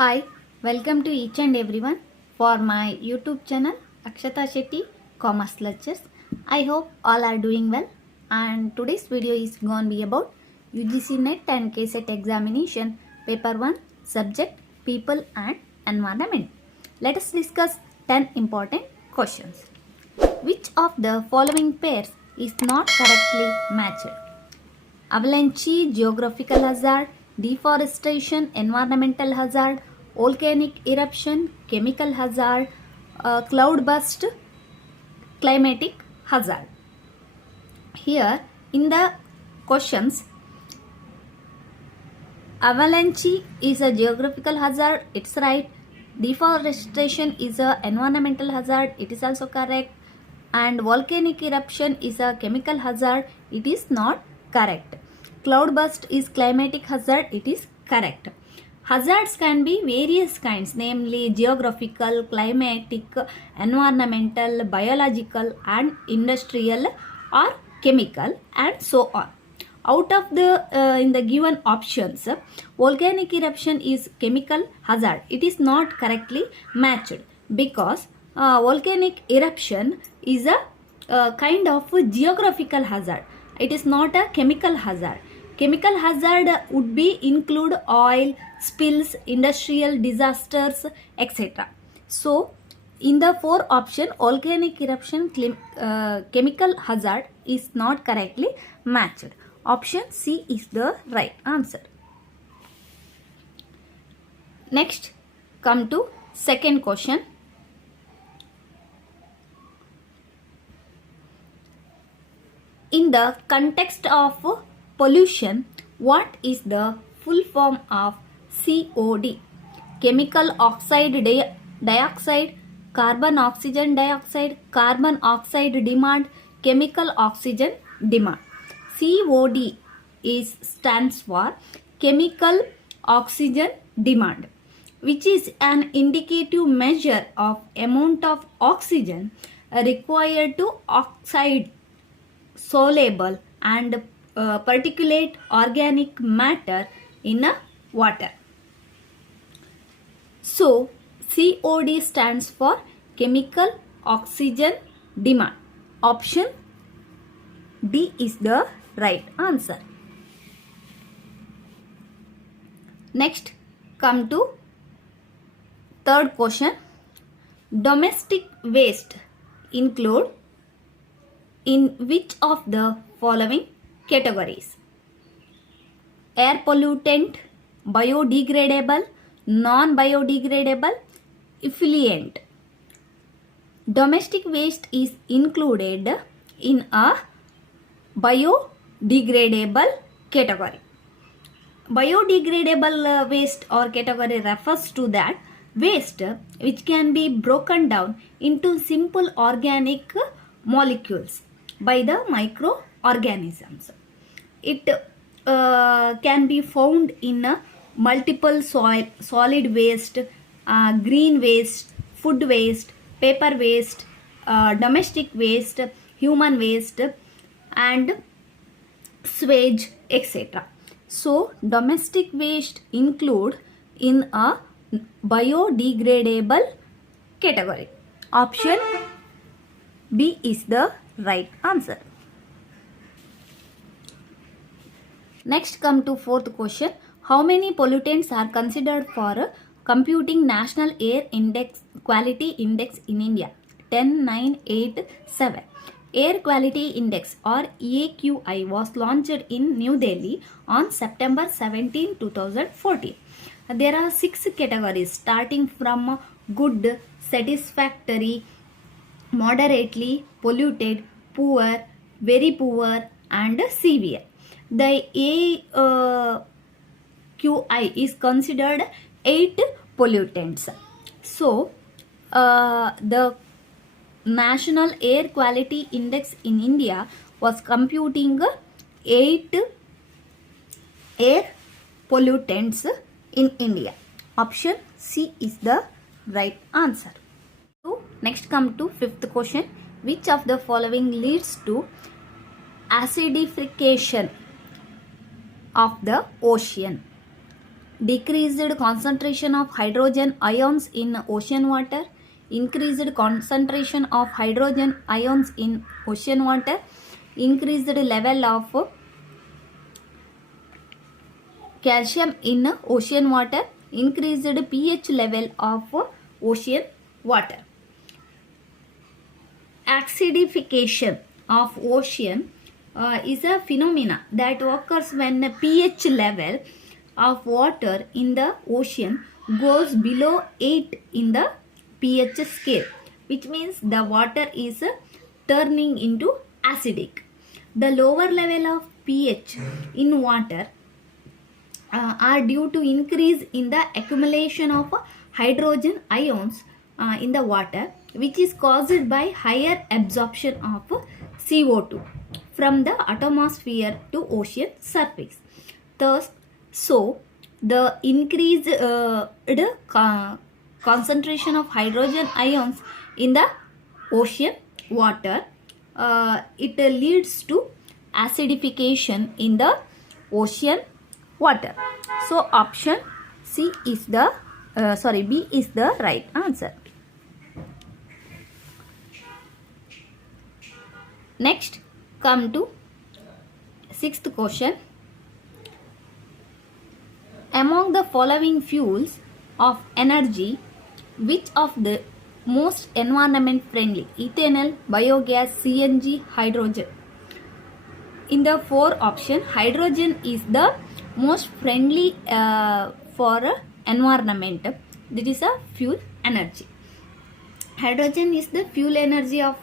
Hi, welcome to each and everyone for my YouTube channel Akshata Shetty Commerce Lectures. I hope all are doing well, and today's video is going to be about UGC NET and kset examination paper 1 subject people and environment. Let us discuss 10 important questions. Which of the following pairs is not correctly matched? Avalanche, geographical hazard; deforestation, environmental hazard; volcanic eruption, chemical hazard; cloud burst, climatic hazard. Here in the questions, avalanche is a geographical hazard, it's right. Deforestation is a environmental hazard, it is also correct. And volcanic eruption is a chemical hazard, it is not correct. Cloud burst is climatic hazard, it is correct. Hazards can be various kinds, namely geographical, climatic, environmental, biological and industrial or chemical and so on. Out of the in the given options, volcanic eruption is chemical hazard. It is not correctly matched because volcanic eruption is a kind of geographical hazard. It is not a chemical hazard. Chemical hazard would be include oil spills, industrial disasters, etc. So in the 4 option, volcanic eruption chemical hazard is not correctly matched. Option C is the right answer. Next, come to second question. In the context of pollution, what is the full form of COD? Chemical oxide dioxide, carbon oxygen dioxide, carbon oxide demand, chemical oxygen demand. COD stands for chemical oxygen demand, which is an indicative measure of amount of oxygen required to oxide soluble and particulate organic matter in a water. So COD stands for chemical oxygen demand. Option D is the right answer. Next, come to third question. Domestic waste include in which of the following categories? Air pollutant, biodegradable, non-biodegradable, effluent. Domestic waste is included in a biodegradable category. Biodegradable waste or category refers to that waste which can be broken down into simple organic molecules by the microorganisms. It can be found in multiple solid waste, green waste, food waste, paper waste, domestic waste, human waste and sewage, etc. So domestic waste include in a biodegradable category. Option B is the right answer. Next, come to fourth question. How many pollutants are considered for computing National Air Index Quality Index in India? 10, 9, 8, 7. Air Quality Index or AQI was launched in New Delhi on September 17, 2014. There are 6 categories starting from good, satisfactory, moderately, polluted, poor, very poor and severe. The AQI is considered 8 pollutants. So the National Air Quality Index in India was computing 8 air pollutants in India. Option C is the right answer. So next, come to fifth question. Which of the following leads to acidification of the ocean? decreased concentration of hydrogen ions in ocean water, increased concentration of hydrogen ions in ocean water, increased level of calcium in ocean water, increased pH level of ocean water. Acidification of ocean is a phenomena that occurs when the pH level of water in the ocean goes below 8 in the pH scale, which means the water is turning into acidic. The lower level of pH in water are due to increase in the accumulation of hydrogen ions in the water, which is caused by higher absorption of CO2 from the atmosphere to ocean surface. Thus, the increased concentration of hydrogen ions in the ocean water, it leads to acidification in the ocean water. So option C is the B is the right answer. Next, come to sixth question. Among the following fuels of energy, which of the most environment friendly? Ethanol, biogas, CNG, hydrogen. In the four option, hydrogen is the most friendly for environment. This is a fuel energy. Hydrogen is the fuel energy of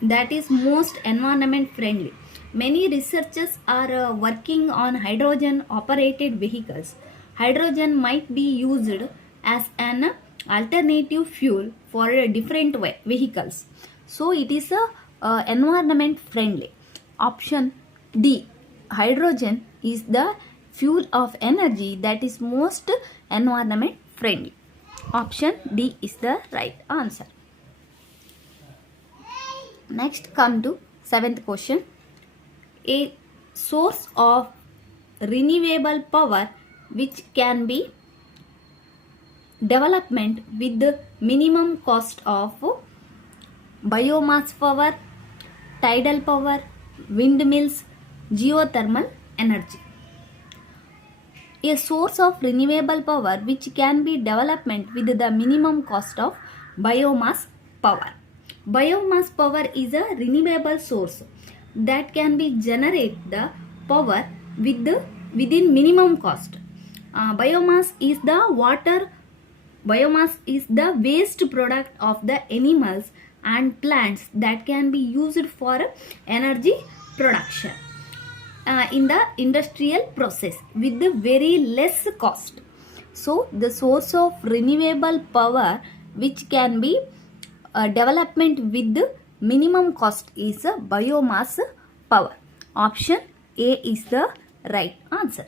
that is most environment friendly. Many researchers are working on hydrogen operated vehicles. Hydrogen might be used as an alternative fuel for different vehicles. So it is environment friendly. Option D, hydrogen is the fuel of energy that is most environment friendly. Option D is the right answer. Next, come to seventh question. A source of renewable power which can be development with the minimum cost of biomass power, tidal power, windmills, geothermal energy. A source of renewable power which can be development with the minimum cost of biomass power. Biomass power is a renewable source that can be generate the power within minimum cost. Biomass is the waste product of the animals and plants that can be used for energy production in the industrial process with the very less cost. So the source of renewable power which can be development with the minimum cost is a biomass power. Option A is the right answer.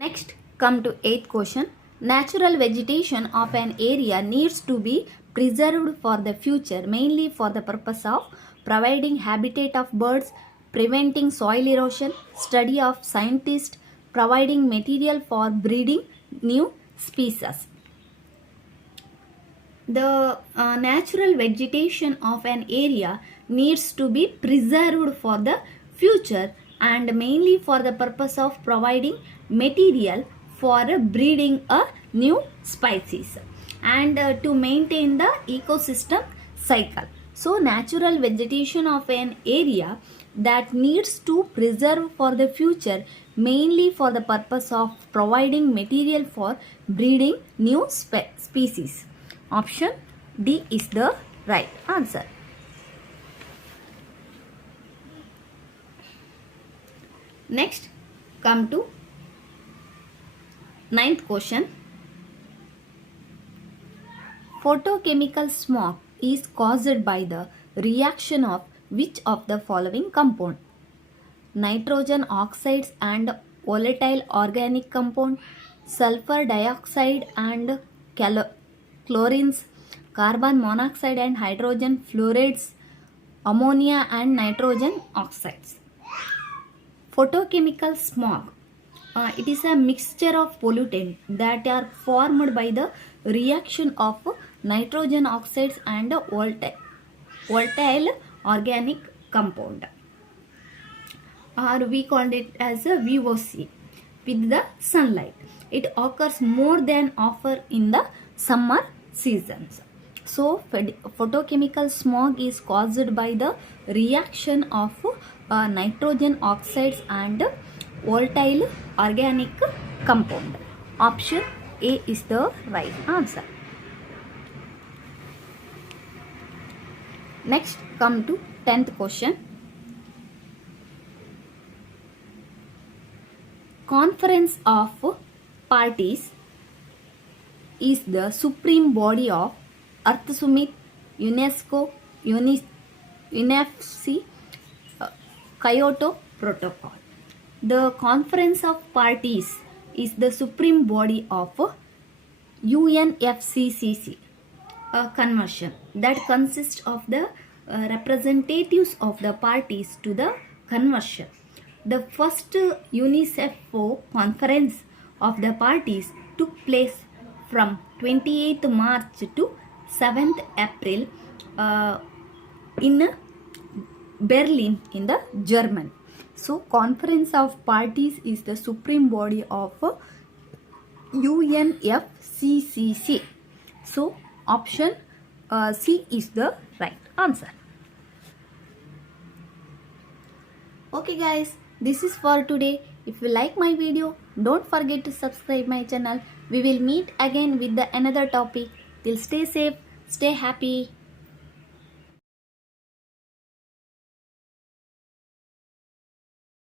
Next, come to 8th question. Natural vegetation of an area needs to be preserved for the future, mainly for the purpose of providing habitat of birds, preventing soil erosion, study of scientists, providing material for breeding new species. The natural vegetation of an area needs to be preserved for the future and mainly for the purpose of providing material for breeding a new species and to maintain the ecosystem cycle. So natural vegetation of an area that needs to preserve for the future mainly for the purpose of providing material for breeding new species. Option D is the right answer. Next, come to 9th question. Photochemical smog is caused by the reaction of which of the following compound? Nitrogen oxides and volatile organic compound, sulfur dioxide and chlorines, carbon monoxide and hydrogen fluorides, ammonia and nitrogen oxides. Photochemical smog. It is a mixture of pollutants that are formed by the reaction of nitrogen oxides and volatile organic compound, or we called it as a VOC, with the sunlight. It occurs more than often in the summer seasons. So, photochemical smog is caused by the reaction of nitrogen oxides and volatile organic compound. Option A is the right answer. Next, come to 10th question. Conference of Parties is the supreme body of Earth Summit, UNESCO, NFC, Kyoto Protocol. The Conference of Parties is the supreme body of UNFCCC, a convention that consists of the representatives of the parties to the convention. The first UNICEF conference of the parties took place from 28th March to 7th April in Berlin in the Germany. So, Conference of Parties is the supreme body of UNFCCC. So, option C is the right answer. Okay guys, this is for today. If you like my video, don't forget to subscribe my channel. We will meet again with another topic. Till stay safe, stay happy.